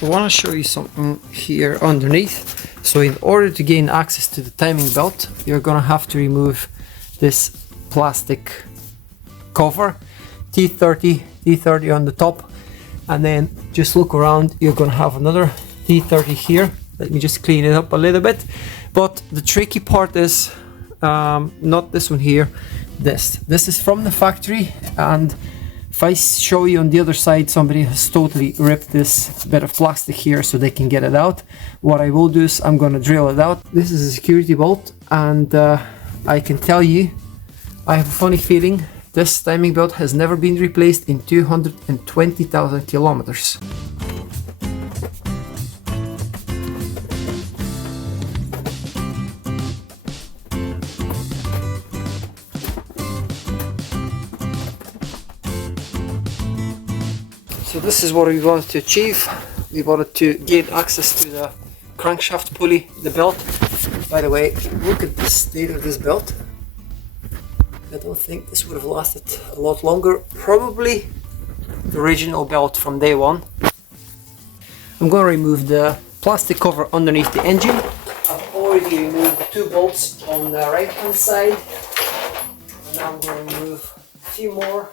I want to show you something here underneath. So in order to gain access to the timing belt, you're gonna have to remove this plastic cover, T30 on the top, and then just look around. You're gonna have another T30 here. Let me just clean it up a little bit. But the tricky part is not this one here. This is from the factory, and if I show you on the other side, somebody has totally ripped this bit of plastic here so they can get it out. What I will do is I'm gonna drill it out. This is a security bolt, and I can tell you, I have a funny feeling this timing belt has never been replaced in 220,000 kilometers. So this is what we wanted to achieve. We wanted to gain access to the crankshaft pulley, the belt. By the way, look at the state of this belt. I don't think this would have lasted a lot longer. Probably the original belt from day one. I'm going to remove the plastic cover underneath the engine. I've already removed the two bolts on the right hand side. And now I'm going to remove a few more.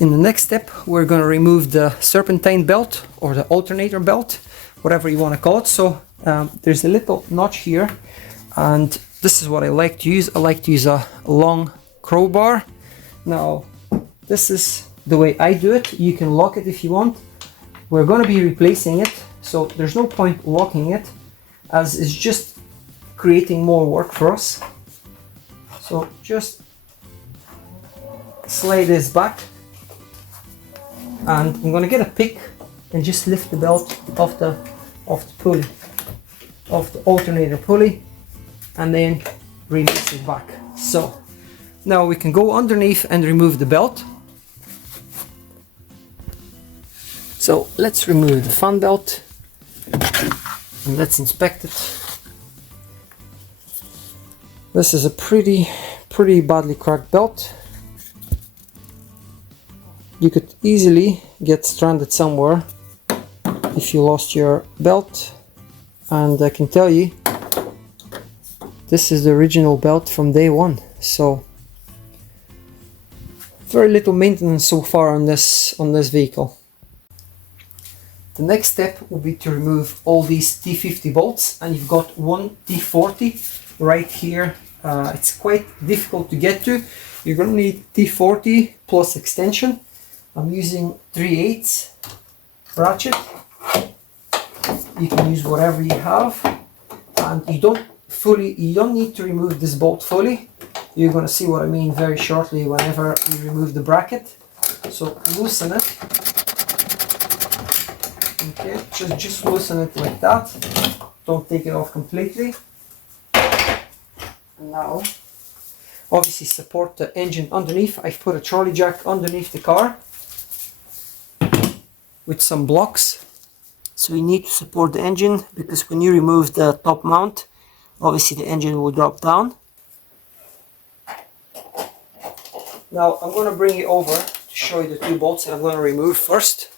In the next step, we're going to remove the serpentine belt or the alternator belt, whatever you want to call it. So there's a little notch here, and this is what I like to use. I like to use a long crowbar. Now, this is the way I do it. You can lock it if you want. We're going to be replacing it, so there's no point locking it, as it's just creating more work for us. So just slide this back. And I'm going to get a pick and just lift the belt off the pulley, off the alternator pulley, and then release it back. So now we can go underneath and remove the belt. So let's remove the fan belt and let's inspect it. This is a pretty badly cracked belt. You could easily get stranded somewhere if you lost your belt, and I can tell you this is the original belt from day one, so very little maintenance so far on this vehicle. The next step will be to remove all these T50 bolts, and you've got one T40 right here. It's quite difficult to get to. You're going to need T40 plus extension. I'm using 3/8 ratchet. You can use whatever you have, and you don't need to remove this bolt fully. You're going to see what I mean very shortly whenever you remove the bracket. So loosen it. Okay, just loosen it like that. Don't take it off completely. And now, obviously support the engine underneath. I've put a trolley jack underneath the car with some blocks. So you need to support the engine, because when you remove the top mount, obviously the engine will drop down. Now I'm going to bring it over to show you the two bolts that I'm going to remove first.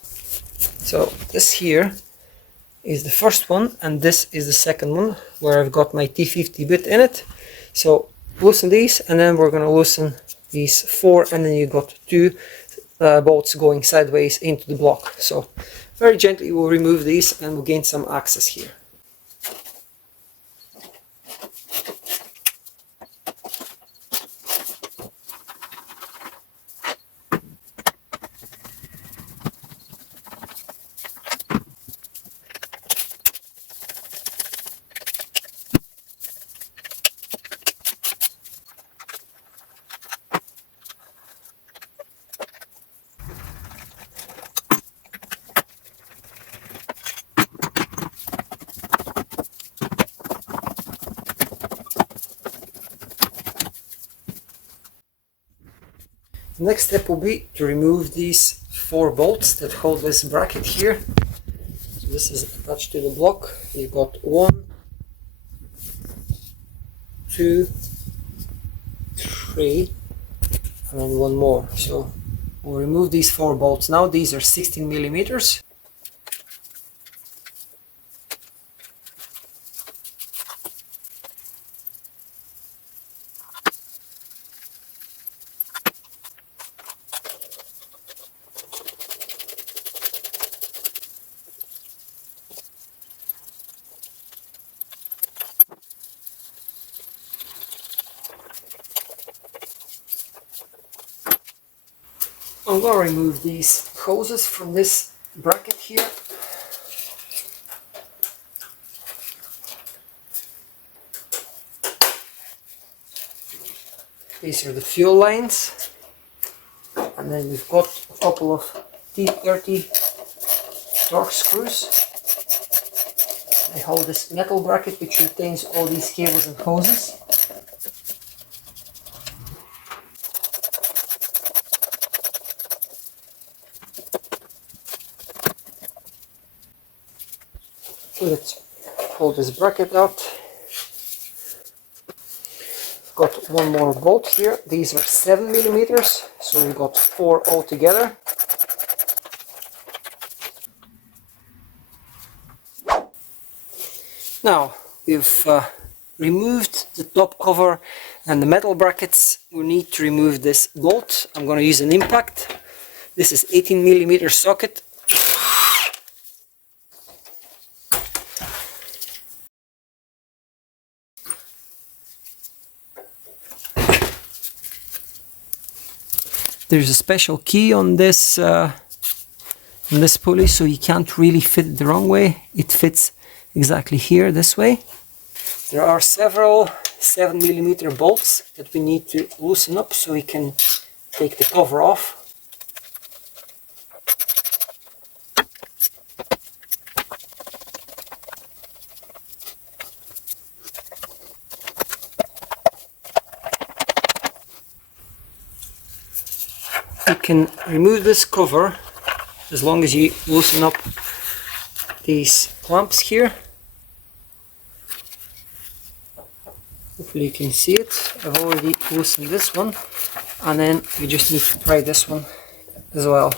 So this here is the first one, and this is the second one where I've got my T50 bit in it. So loosen these, and then we're going to loosen these four, and then you've got two bolts going sideways into the block. So very gently we'll remove these and we'll gain some access here. The next step will be to remove these 4 bolts that hold this bracket here. So this is attached to the block. You've got 1, 2, 3, and then 1 more. So we'll remove these 4 bolts now. These are 16 millimeters. I'm going to remove these hoses from this bracket here. These are the fuel lines, and then we've got a couple of T30 torque screws. They hold this metal bracket which retains all these cables and hoses. Let's pull this bracket out. Got 1 more bolt here. These are 7 millimeters, so we've got 4 altogether. Now we've removed the top cover and the metal brackets. We need to remove this bolt. I'm going to use an impact. This is 18 millimeter socket. There's a special key on this pulley, so you can't really fit it the wrong way. It fits exactly here, this way. There are several 7 millimeter bolts that we need to loosen up so we can take the cover off. You can remove this cover as long as you loosen up these clamps here. Hopefully you can see it. I've already loosened this one, and then we just need to pry this one as well.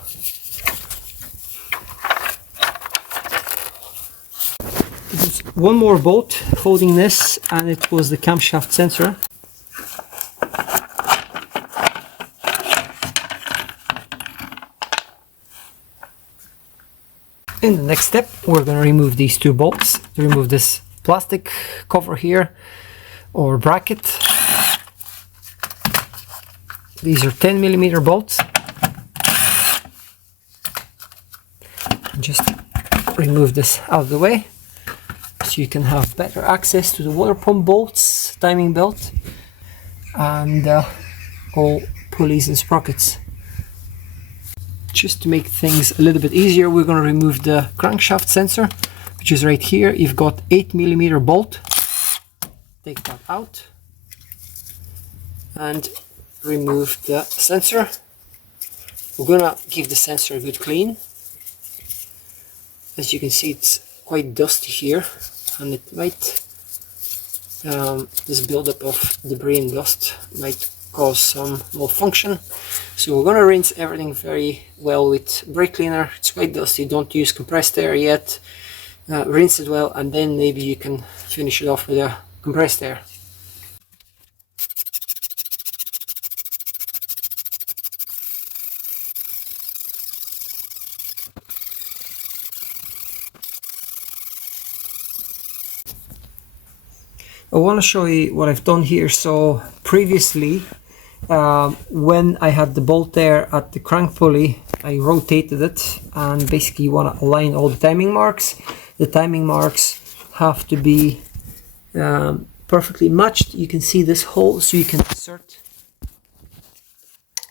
There's 1 more bolt holding this, and it was the camshaft sensor. In the next step, we're going to remove these 2 bolts. To remove this plastic cover here, or bracket. These are 10 millimeter bolts. Just remove this out of the way so you can have better access to the water pump bolts, timing belt, and all pulleys and sprockets. Just to make things a little bit easier, we're going to remove the crankshaft sensor, which is right here. You've got 8 millimeter bolt. Take that out and remove the sensor. We're going to give the sensor a good clean. As you can see, it's quite dusty here, and it might, this buildup of debris and dust might cause some malfunction. So we're going to rinse everything very well with brake cleaner. It's quite dusty, don't use compressed air yet. Rinse it well, and then maybe you can finish it off with a compressed air. I want to show you what I've done here. So previously, when I had the bolt there at the crank pulley, I rotated it, and basically you want to align all the timing marks. The timing marks have to be perfectly matched. You can see this hole, so you can insert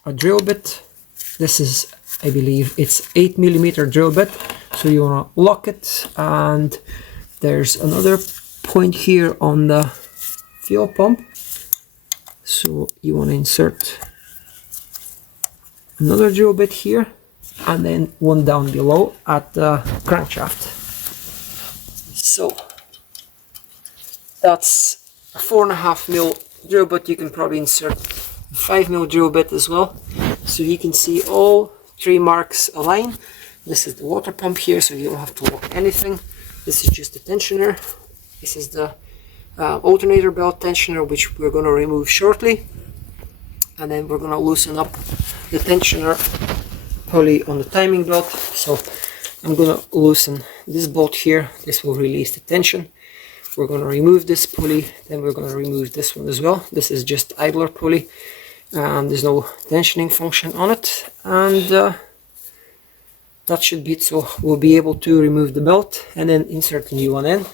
a drill bit. This is, I believe, it's 8 millimeter drill bit, so you want to lock it. And there's another point here on the fuel pump, so you want to insert another drill bit here, and then one down below at the crankshaft. So that's a 4.5mm drill bit. You can probably insert a 5mm drill bit as well, so you can see all 3 marks align. This is the water pump here, so you don't have to lock anything. This is just the tensioner. This is the alternator belt tensioner, which we're going to remove shortly, and then we're going to loosen up the tensioner pulley on the timing belt. So I'm going to loosen this bolt here. This will release the tension. We're going to remove this pulley, then we're going to remove this one as well. This is just idler pulley, there's no tensioning function on it, and that should be it. So we'll be able to remove the belt and then insert the new one in,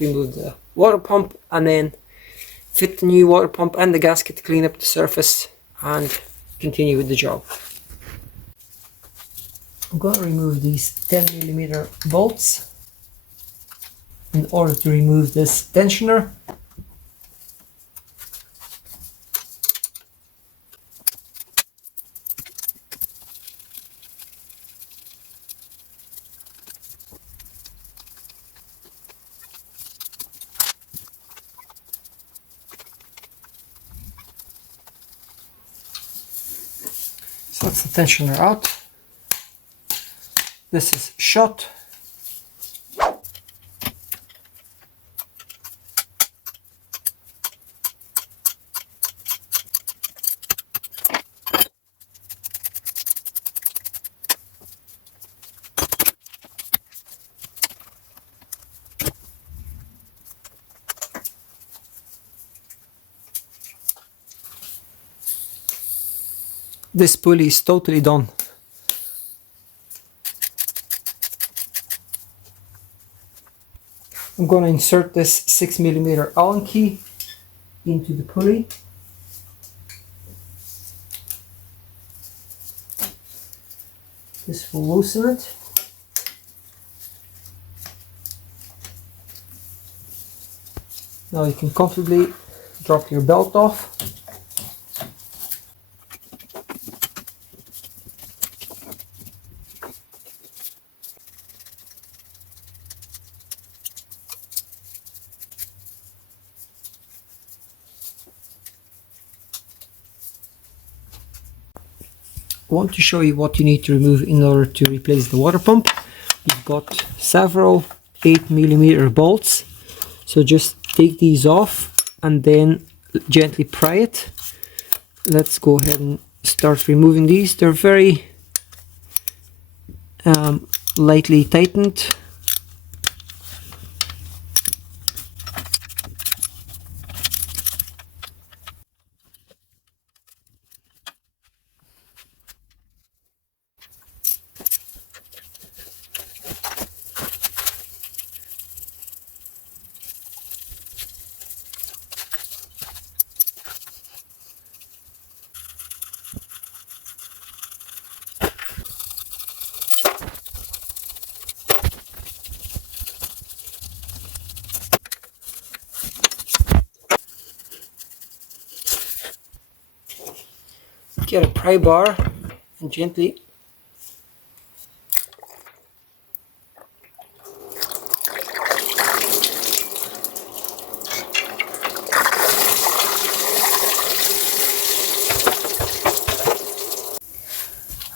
remove the water pump, and then fit the new water pump and the gasket to clean up the surface and continue with the job. I'm going to remove these 10mm bolts in order to remove this tensioner. So that's the tensioner out. This is shot. This pulley is totally done. I'm going to insert this 6mm Allen key into the pulley. This will loosen it. Now you can comfortably drop your belt off. I want to show you what you need to remove in order to replace the water pump. You've got several 8mm bolts, so just take these off and then gently pry it. Let's go ahead and start removing these. They're very lightly tightened. Get a pry bar and gently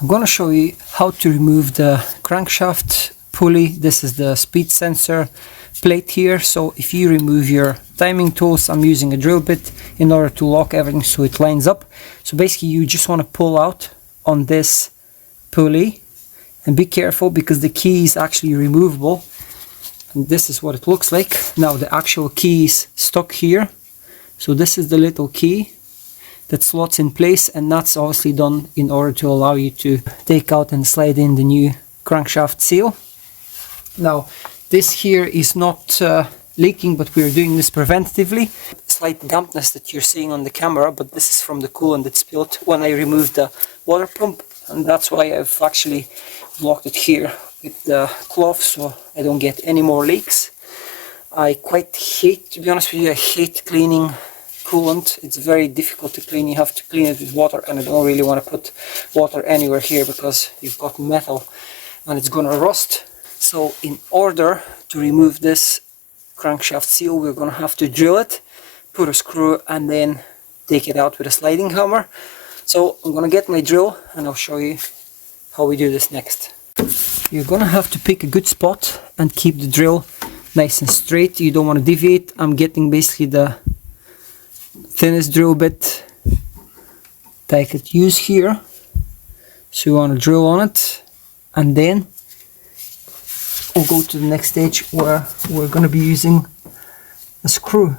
I'm going to show you how to remove the crankshaft pulley. This is the speed sensor plate here. So if you remove your timing tools, I'm using a drill bit in order to lock everything so it lines up. So basically you just want to pull out on this pulley and be careful because the key is actually removable. And this is what it looks like. Now the actual key is stuck here. So this is the little key that slots in place, and that's obviously done in order to allow you to take out and slide in the new crankshaft seal. Now this here is not leaking, but we're doing this preventatively. Slight dampness that you're seeing on the camera, but this is from the coolant that spilled when I removed the water pump, and that's why I've actually blocked it here with the cloth so I don't get any more leaks. I quite hate, to be honest with you, I hate cleaning coolant. It's very difficult to clean. You have to clean it with water, and I don't really want to put water anywhere here because you've got metal and it's gonna rust. So in order to remove this crankshaft seal, we're gonna have to drill it, put a screw, and then take it out with a sliding hammer. So I'm gonna get my drill and I'll show you how we do this next. You're gonna have to pick a good spot and keep the drill nice and straight. You don't want to deviate. I'm getting basically the thinnest drill bit that I could use here. So you want to drill on it, and then we'll go to the next stage where we're going to be using a screw.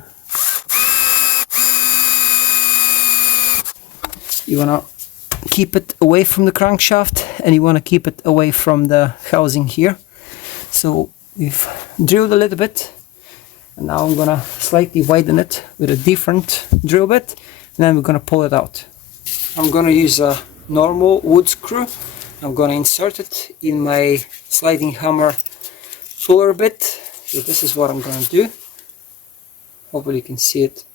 You want to keep it away from the crankshaft, and you want to keep it away from the housing here. So we've drilled a little bit, and now I'm gonna slightly widen it with a different drill bit, and then we're gonna pull it out. I'm gonna use a normal wood screw. I'm gonna insert it in my sliding hammer puller bit. So this is what I'm gonna do. Hopefully you can see it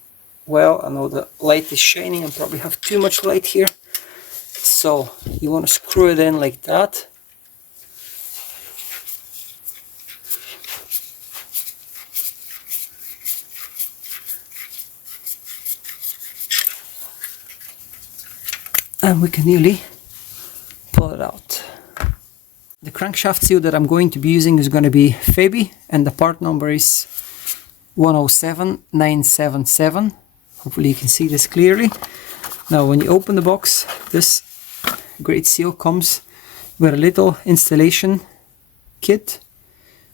well. I know the light is shining. I probably have too much light here. So you want to screw it in like that. And we can nearly pull it out. The crankshaft seal that I'm going to be using is going to be Fabi, and the part number is 107977. Hopefully you can see this clearly. Now when you open the box, this great seal comes with a little installation kit.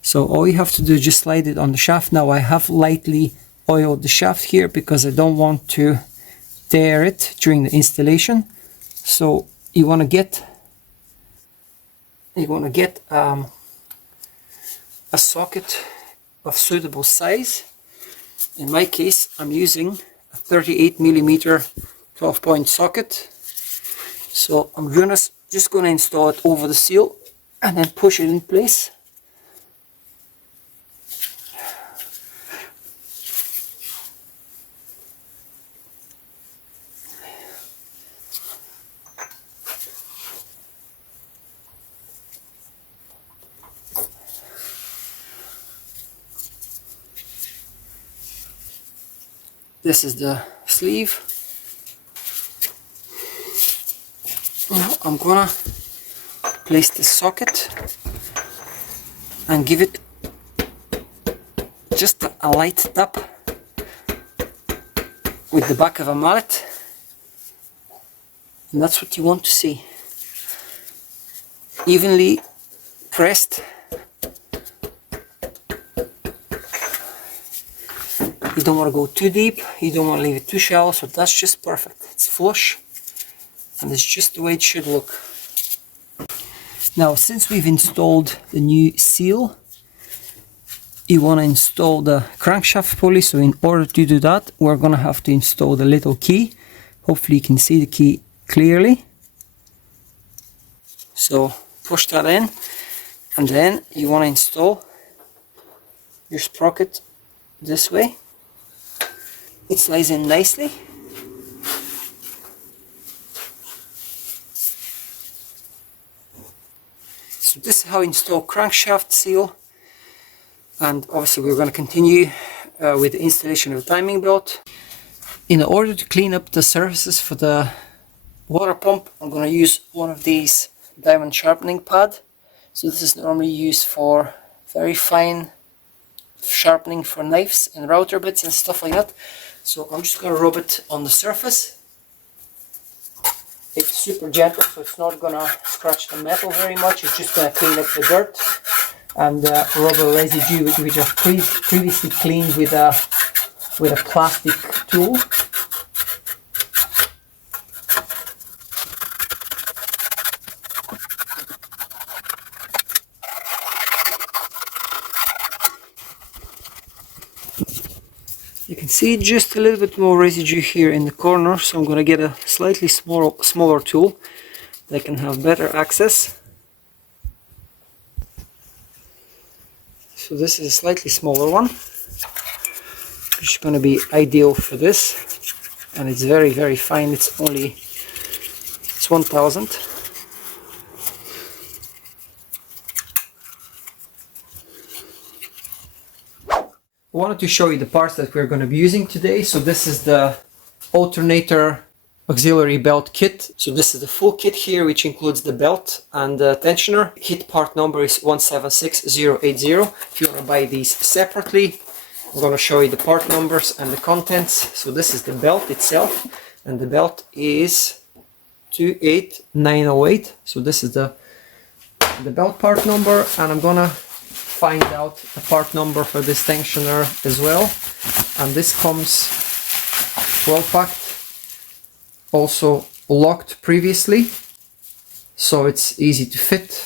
So all you have to do is just slide it on the shaft. Now I have lightly oiled the shaft here because I don't want to tear it during the installation. So you want to get a socket of suitable size. In my case, I'm using a 38mm 12-point socket. So I'm just gonna install it over the seal and then push it in place. This is the sleeve. Now I'm gonna place the socket and give it just a light tap with the back of a mallet, and that's what you want to see. Evenly pressed. You don't want to go too deep, you don't want to leave it too shallow, so that's just perfect. It's flush, and it's just the way it should look. Now, since we've installed the new seal, you want to install the crankshaft pulley. So in order to do that, we're going to have to install the little key. Hopefully you can see the key clearly. So push that in, and then you want to install your sprocket this way. It slides in nicely. So this is how you install crankshaft seal, and obviously we're going to continue with the installation of the timing belt. In order to clean up the surfaces for the water pump, I'm going to use one of these diamond sharpening pad. So this is normally used for very fine sharpening for knives and router bits and stuff like that. So I'm just going to rub it on the surface. It's super gentle, so it's not going to scratch the metal very much. It's just going to clean up the dirt and rubber residue, which I've previously cleaned with a plastic tool. You can see just a little bit more residue here in the corner, so I'm going to get a slightly smaller tool that can have better access. So this is a slightly smaller one. which is going to be ideal for this. And it's very, very fine. It's 1000. I wanted to show you the parts that we're going to be using today. So this is the alternator auxiliary belt kit. So this is the full kit here, which includes the belt and the tensioner. Kit part number is 1.6 hdi. If you want to buy these separately, I'm going to show you the part numbers and the contents. So this is the belt itself, and the belt is 28908. So this is the belt part number, and I'm gonna find out the part number for this tensioner as well. And this comes well packed, also locked previously, so it's easy to fit.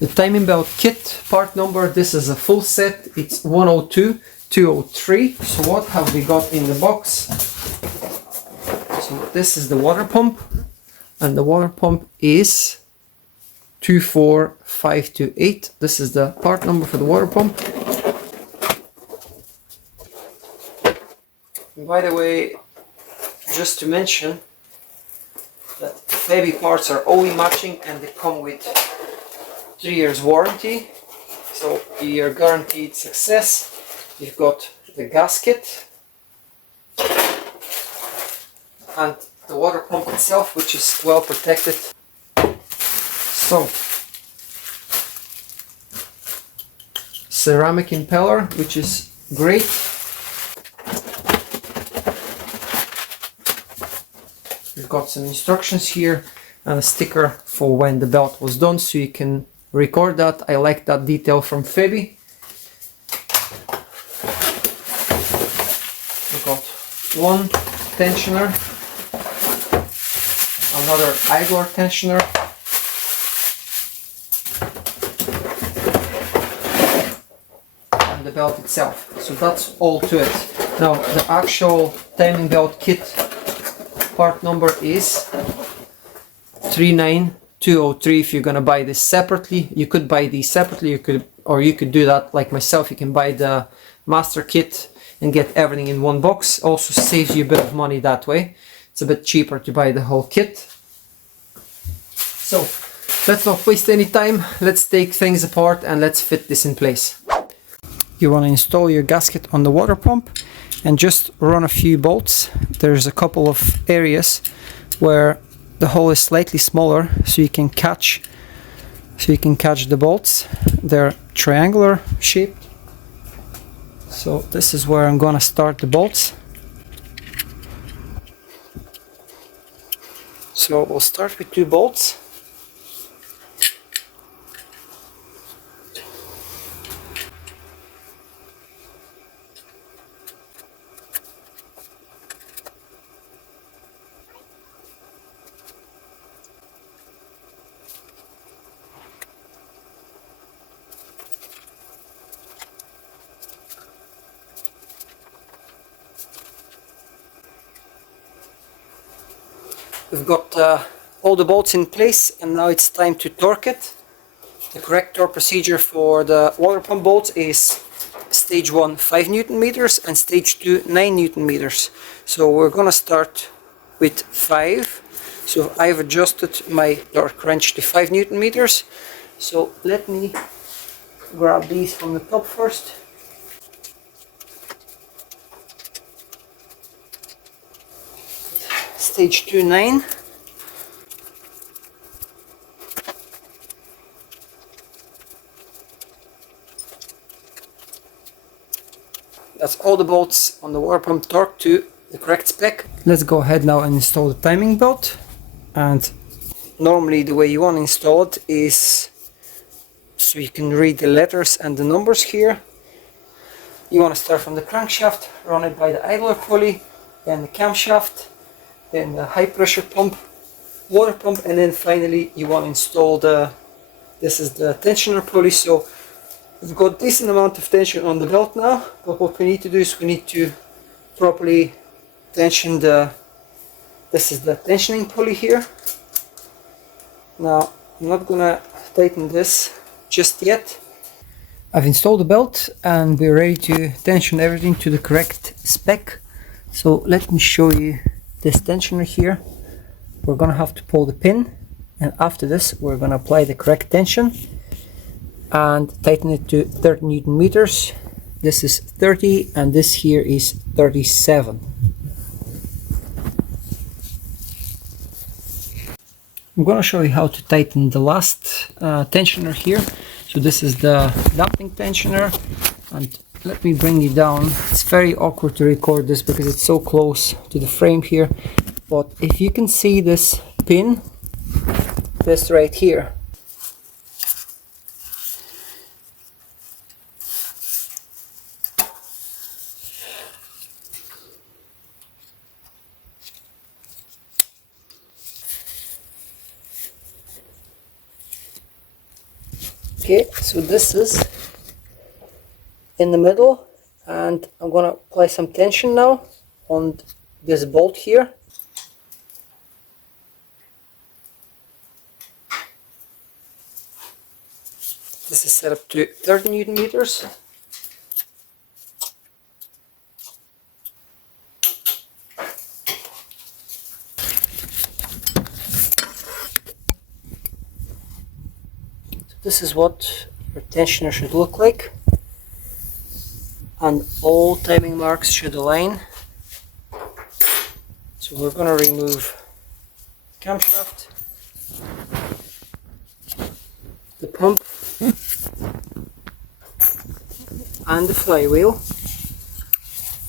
The timing belt kit part number, this is a full set, it's 102203. So what have we got in the box? So this is the water pump, and the water pump is 24528. This is the part number for the water pump. And by the way, just to mention that Febby parts are OE matching and they come with 3 years warranty, so you're guaranteed success. You've got the gasket and the water pump itself, which is well protected. So, ceramic impeller, which is great. We've got some instructions here and a sticker for when the belt was done, so you can record that. I like that detail from Febby. We've got one tensioner, another idler tensioner, and the belt itself. So that's all to it. Now the actual timing belt kit part number is 39203. If you're gonna buy this separately, you could buy these separately, you could do that like myself. You can buy the master kit and get everything in one box. Also saves you a bit of money that way. It's a bit cheaper to buy the whole kit. So let's not waste any time. Let's take things apart and let's fit this in place. You want to install your gasket on the water pump and just run a few bolts. There's a couple of areas where the hole is slightly smaller, so you can catch the bolts. They're triangular shaped. So this is where I'm gonna start the bolts. So we'll start with 2 bolts. We've got all the bolts in place, and now it's time to torque it. The correct torque procedure for the water pump bolts is stage 1 5 Newton meters and stage 2 9 Newton meters. So we're gonna start with 5. So I've adjusted my torque wrench to 5 Newton meters. So let me grab these from the top first. Stage 2 9. That's all the bolts on the water pump torqued to the correct spec. Let's go ahead now and install the timing belt. And normally the way you want to install it is so you can read the letters and the numbers here. You want to start from the crankshaft, run it by the idler pulley, then the camshaft, then the high pressure pump, water pump, and then finally you want to install this is the tensioner pulley. So we've got a decent amount of tension on the belt now, but what we need to do is we need to properly tension this is the tensioning pulley here. Now I'm not gonna tighten this just yet. I've installed the belt and we're ready to tension everything to the correct spec. So let me show you this tensioner here. We're gonna have to pull the pin, and after this we're gonna apply the correct tension and tighten it to 30 Newton meters. This is 30 and this here is 37. I'm gonna show you how to tighten the last tensioner here. So this is the damping tensioner, and let me bring you down. It's very awkward to record this because it's so close to the frame here, but if you can see this pin, this right here, okay, so this is in the middle, and I'm gonna apply some tension now on this bolt here. This is set up to 30 Newton meters. So this is what your tensioner should look like, and all timing marks should align. So we're going to remove the camshaft, the pump, and the flywheel,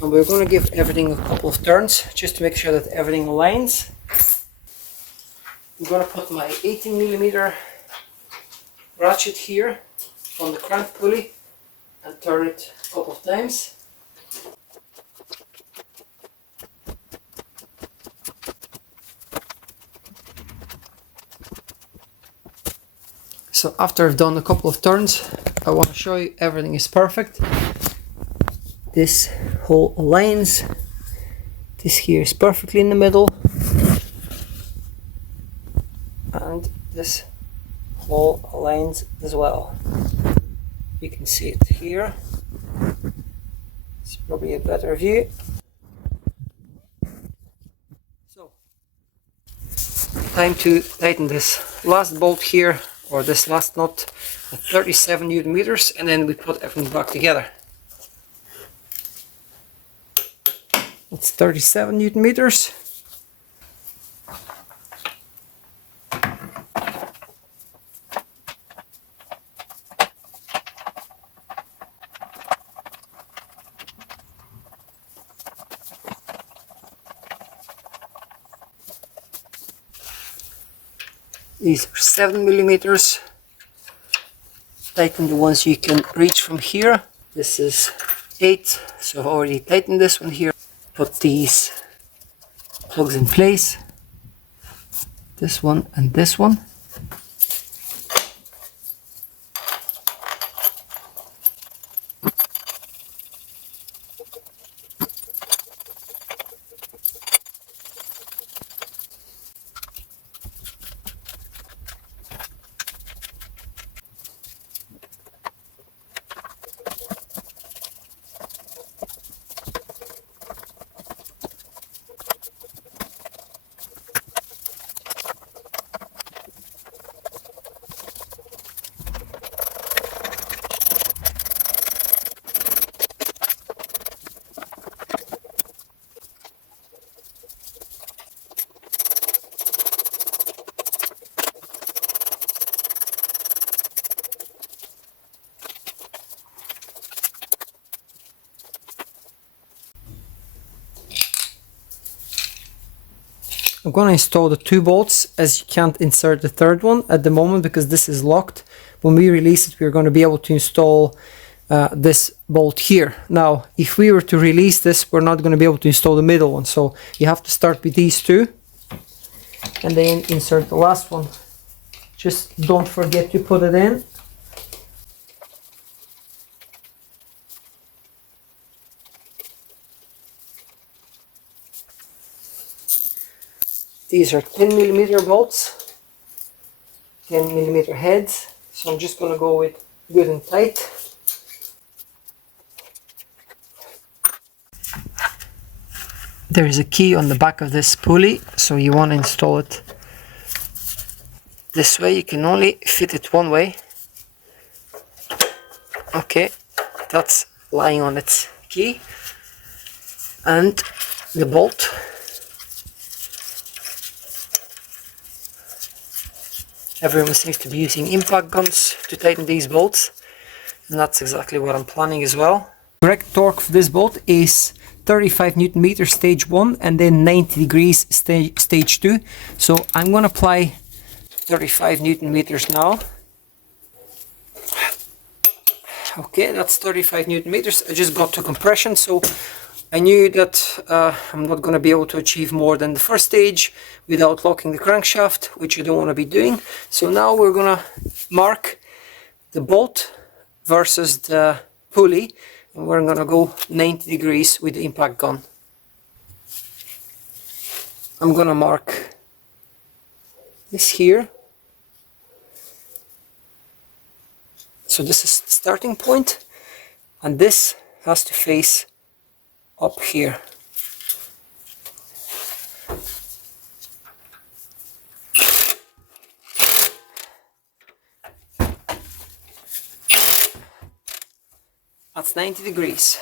and we're going to give everything a couple of turns just to make sure that everything aligns. I'm going to put my 18mm ratchet here on the crank pulley and turn it a couple of times. So after I've done a couple of turns, I want to show you everything is perfect. This hole aligns. This here is perfectly in the middle. And this hole aligns as well. You can see it here. It's probably a better view. So, time to tighten this last bolt here, or this last nut, at 37 Newton meters, and then we put everything back together. It's 37 Newton meters. These are 7mm. Tighten the ones you can reach from here. This is 8, so I've already tightened this one here. Put these plugs in place. This one and this one. I'm going to install the 2 bolts, as you can't insert the third one at the moment because this is locked. When we release it, we're going to be able to install this bolt here. Now, if we were to release this, we're not going to be able to install the middle one. So you have to start with these 2 and then insert the last one. Just don't forget to put it in. These are 10mm bolts, 10mm heads, so I'm just going to go with good and tight. There is a key on the back of this pulley, so you want to install it this way. You can only fit it one way. Okay, that's lying on its key. And the bolt. Everyone seems to be using impact guns to tighten these bolts, and that's exactly what I'm planning as well. Correct torque for this bolt is 35 Newton meters stage 1 and then 90 degrees stage 2. So I'm going to apply 35 Newton meters now. Okay, that's 35 Newton meters. I just got to compression, so I knew that I'm not going to be able to achieve more than the first stage without locking the crankshaft, which you don't want to be doing. So now we're going to mark the bolt versus the pulley, and we're going to go 90 degrees with the impact gun. I'm going to mark this here. So this is the starting point, and this has to face up here. That's 90 degrees.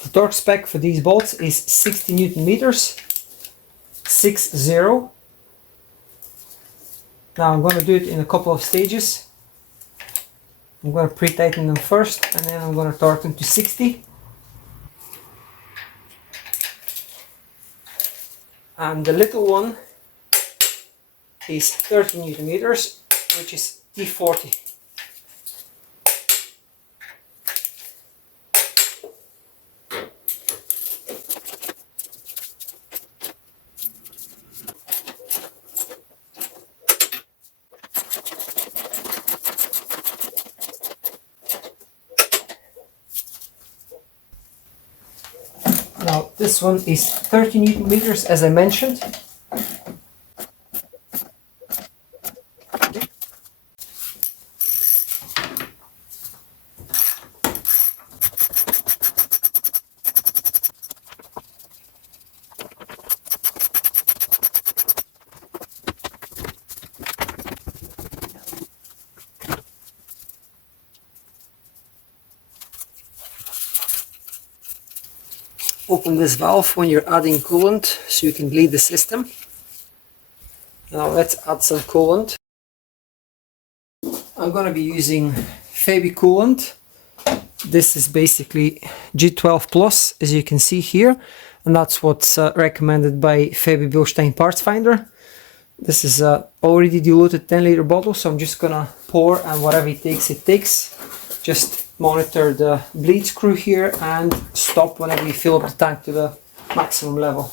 The torque spec for these bolts is 60 Newton meters, 60. Now I'm going to do it in a couple of stages. I'm going to pre-tighten them first, and then I'm going to torque them to 60. And the little one is 30 Newton meters, which is T40. Now this one is 30 Newton meters, as I mentioned. Open this valve when you're adding coolant so you can bleed the system. Now let's add some coolant. I'm going to be using Fabi coolant. This is basically G12 Plus, as you can see here, and that's what's recommended by Fabi Bilstein Parts Finder. This is already diluted 10-liter bottle, so I'm just gonna pour, and whatever it takes. Just monitor the bleed screw here and stop whenever you fill up the tank to the maximum level.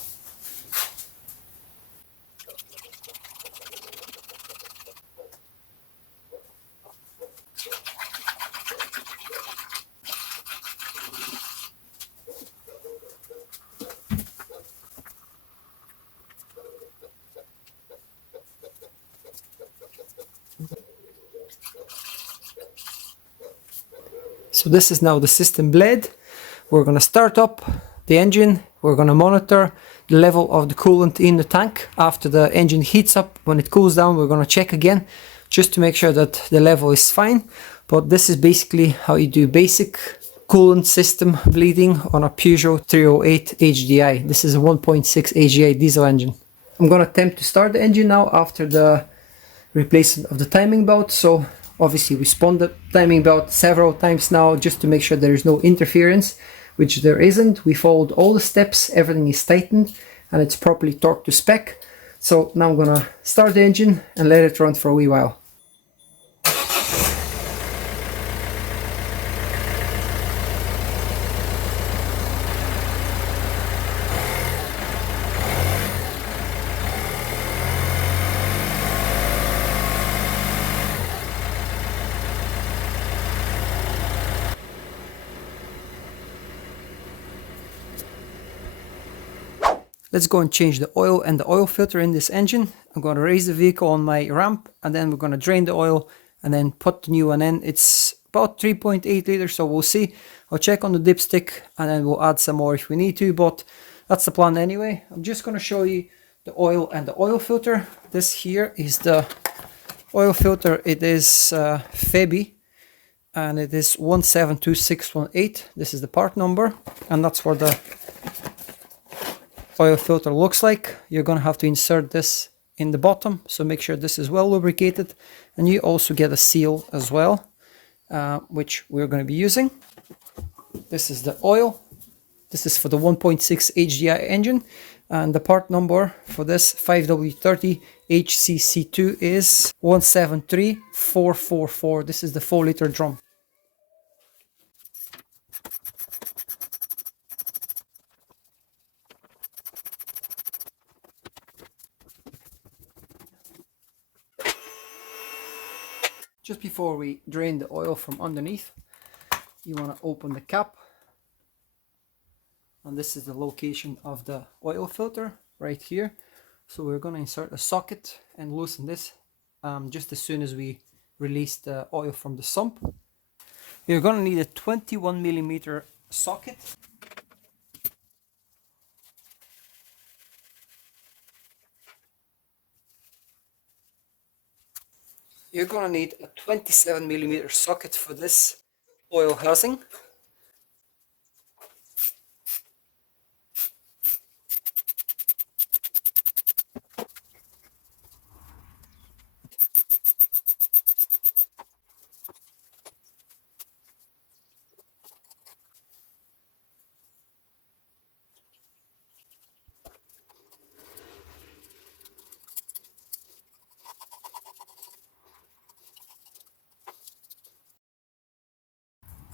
So this is now the system bled. We're going to start up the engine. We're going to monitor the level of the coolant in the tank. After the engine heats up, when it cools down, we're going to check again just to make sure that the level is fine. But this is basically how you do basic coolant system bleeding on a Peugeot 308 HDI. This is a 1.6 HDI diesel engine. I'm going to attempt to start the engine now after the replacement of the timing belt. So obviously we spun the timing belt several times now just to make sure there is no interference, which there isn't. We followed all the steps, everything is tightened and it's properly torqued to spec. So now I'm going to start the engine and let it run for a wee while. Let's go and change the oil and the oil filter in this engine. I'm going to raise the vehicle on my ramp and then we're going to drain the oil and then put the new one in. It's about 3.8 liters, so we'll see. I'll check on the dipstick and then we'll add some more if we need to, but that's the plan anyway. I'm just going to show you the oil and the oil filter. This here is the oil filter. It is Febi and it is 1722618. This is the part number and that's where the oil filter looks like. You're going to have to insert this in the bottom, so make sure this is well lubricated, and you also get a seal as well, which we're going to be using. This is the oil. This is for the 1.6 HDI engine, and the part number for this 5W30 HCC2 is 173444. This is the 4-liter drum. Just before we drain the oil from underneath, you want to open the cap. And this is the location of the oil filter right here. So we're going to insert a socket and loosen this just as soon as we release the oil from the sump. You're going to need a 21mm socket. You're going to need a 27mm socket for this oil housing.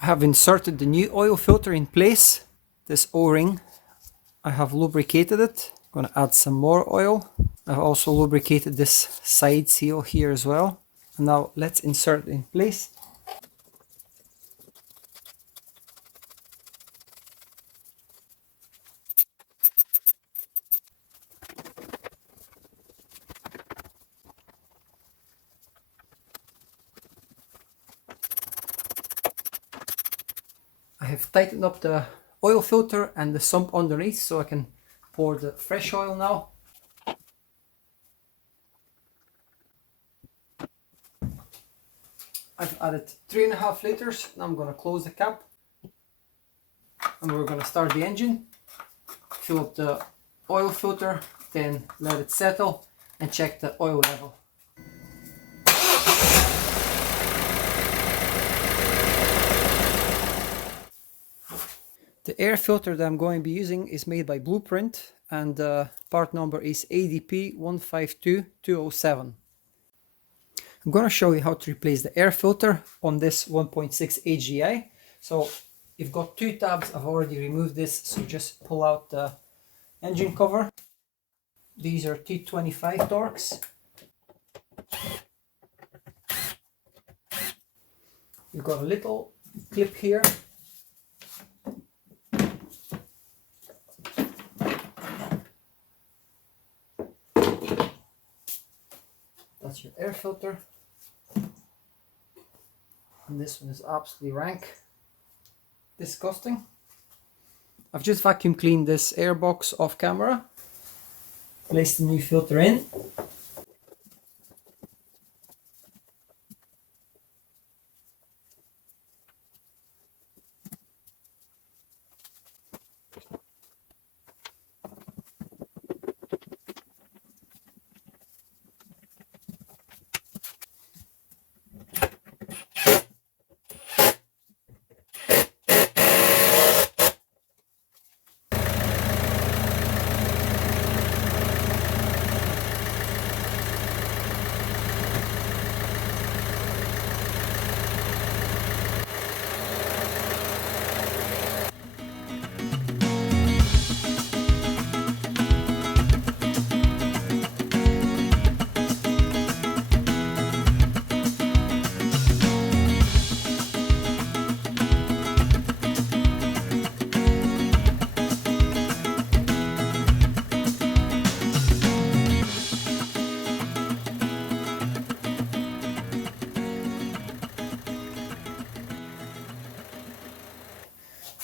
I have inserted the new oil filter in place. This O-ring, I have lubricated it. I'm going to add some more oil. I've also lubricated this side seal here as well. And now let's insert it in place. I have tightened up the oil filter and the sump underneath so I can pour the fresh oil now. I've added 3.5 liters. Now I'm going to close the cap and we're going to start the engine. Fill up the oil filter, then let it settle and check the oil level. The air filter that I'm going to be using is made by Blueprint and the part number is ADP 152207. I'm going to show you how to replace the air filter on this 1.6 HDI. So you've got two tabs. I've already removed this, so just pull out the engine cover. These are T25 Torx. You've got a little clip here. That's your air filter. And this one is absolutely rank. Disgusting. I've just vacuum cleaned this air box off camera. Place the new filter in.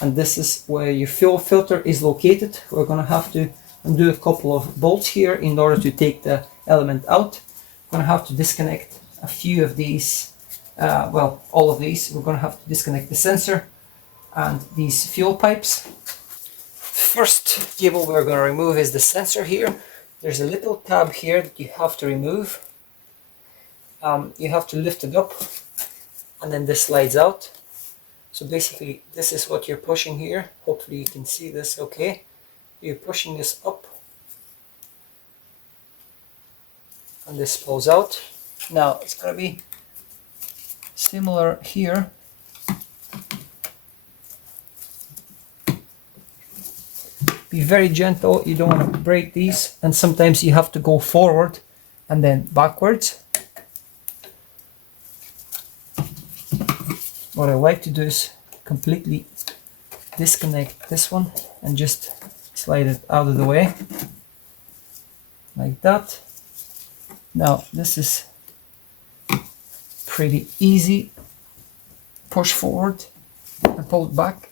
and this is where your fuel filter is located. We're going to have to undo a couple of bolts here in order to take the element out. We're going to have to disconnect a few of these, well, all of these. We're going to have to disconnect the sensor and these fuel pipes. First cable we're going to remove is the sensor here. There's a little tab here that you have to remove. You have to lift it up, and then this slides out. So basically this is what you're pushing here. Hopefully you can see this okay. You're pushing this up and this pulls out. Now it's going to be similar here. Be very gentle, you don't want to break these, and sometimes you have to go forward and then backwards. What I like to do is completely disconnect this one and just slide it out of the way like that. Now this is pretty easy. Push forward and pull it back.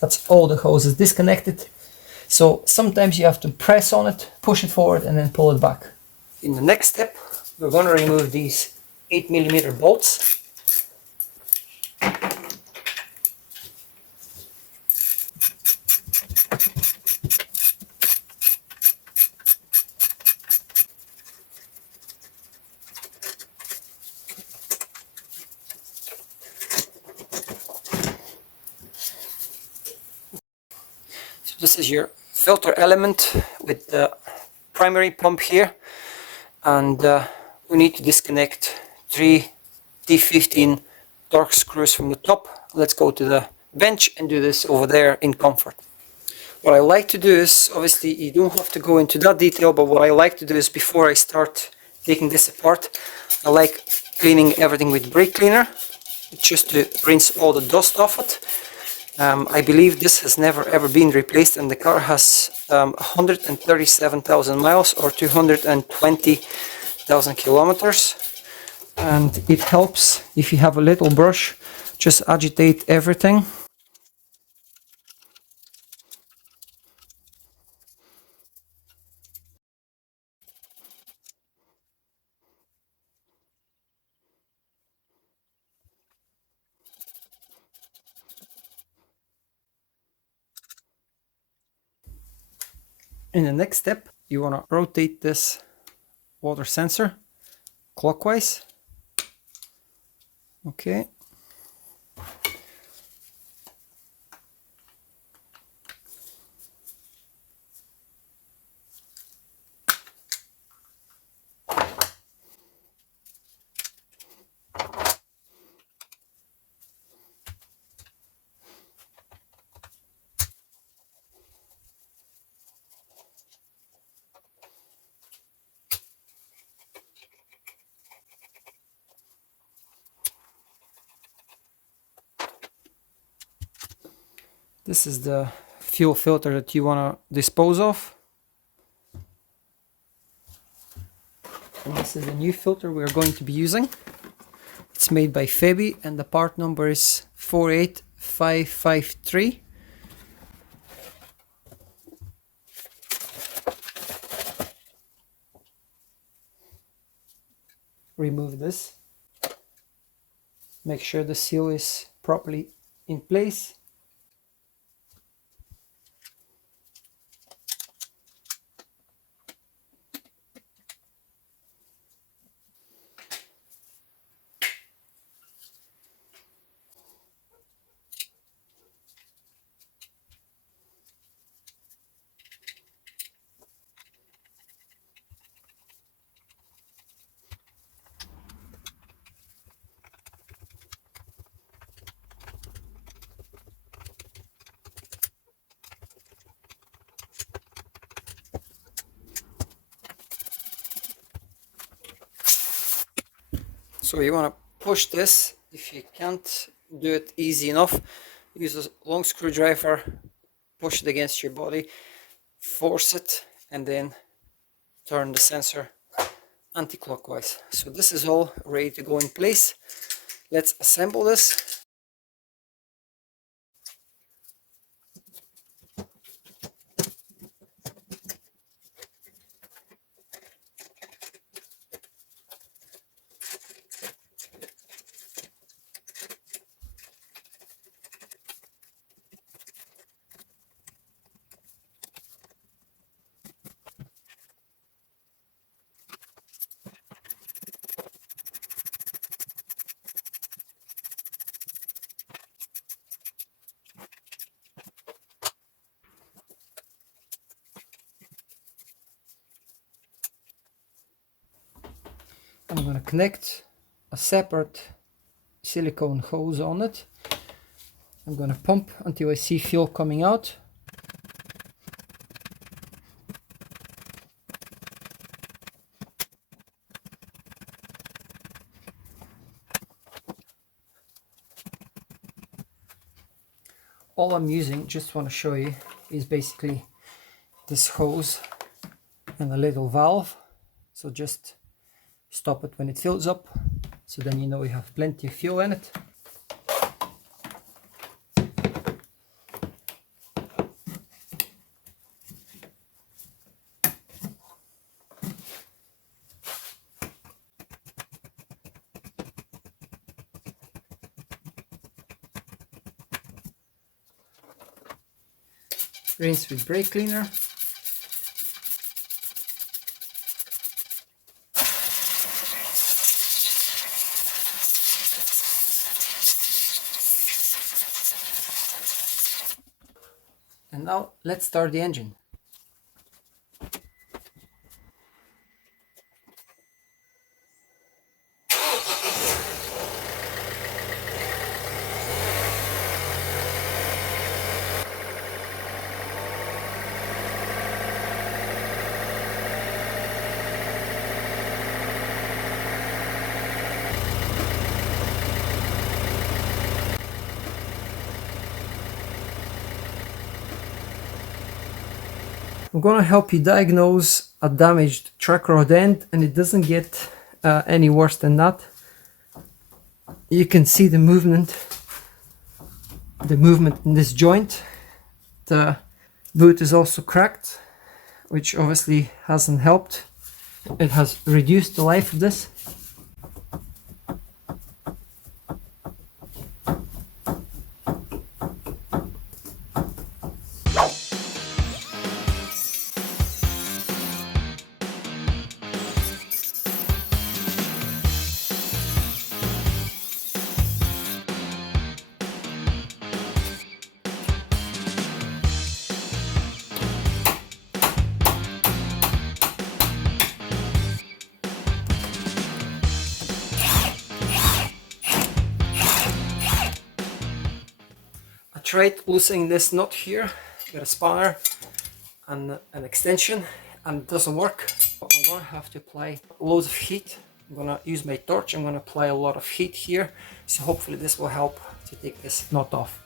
That's all the hose is disconnected. So sometimes you have to press on it, push it forward and then pull it back. In the next step, we're going to remove these 8mm bolts. This is your filter element with the primary pump here, and we need to disconnect 3 T15 torque screws from the top. Let's go to the bench and do this over there in comfort. What I like to do is, obviously you don't have to go into that detail, but what I like to do is before I start taking this apart, I like cleaning everything with brake cleaner, just to rinse all the dust off it. I believe this has never ever been replaced, and the car has 137,000 miles or 220,000 kilometers, and it helps if you have a little brush, just agitate everything. In the next step, you want to rotate this water sensor clockwise. Okay. This is the fuel filter that you want to dispose of. And this is the new filter we're going to be using. It's made by Febi and the part number is 48553. Remove this. Make sure the seal is properly in place. So you want to push this. If you can't do it easy enough, use a long screwdriver, push it against your body, force it, and then turn the sensor anti-clockwise. So this is all ready to go in place. Let's assemble this. I'm going to connect a separate silicone hose on it. I'm going to pump until I see fuel coming out. All I'm using, just want to show you, is basically this hose and a little valve. So just stop it when it fills up, so then you know you have plenty of fuel in it. Rinse with brake cleaner. And now let's start the engine. I'm going to help you diagnose a damaged track rod end, and it doesn't get any worse than that. You can see the movement in this joint. The boot is also cracked, which obviously hasn't helped. It has reduced the life of this. I tried loosening this nut here with a spanner and an extension, and it doesn't work. I'm going to have to apply loads of heat. I'm going to use my torch. I'm going to apply a lot of heat here, so hopefully this will help to take this nut off.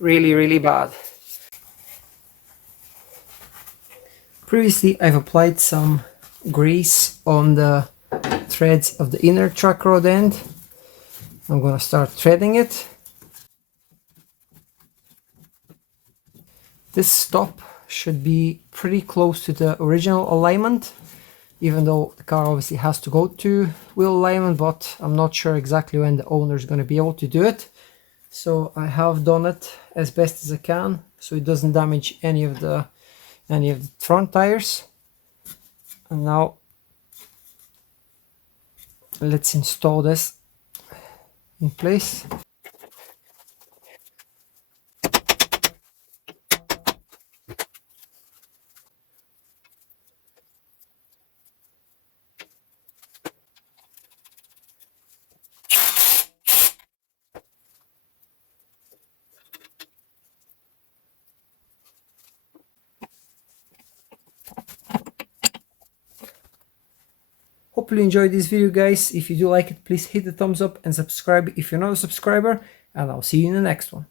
Really bad. Previously I've applied some grease on the threads of the inner track rod end. I'm going to start threading it. This stop should be pretty close to the original alignment. even though the car obviously has to go to wheel alignment, but I'm not sure exactly when the owner is going to be able to do it. So I have done it as best as I can so it doesn't damage any of the front tires. And now let's install this in place. Hopefully you enjoyed this video, guys. If you do like it, please hit the thumbs up and subscribe if you're not a subscriber, and I'll see you in the next one.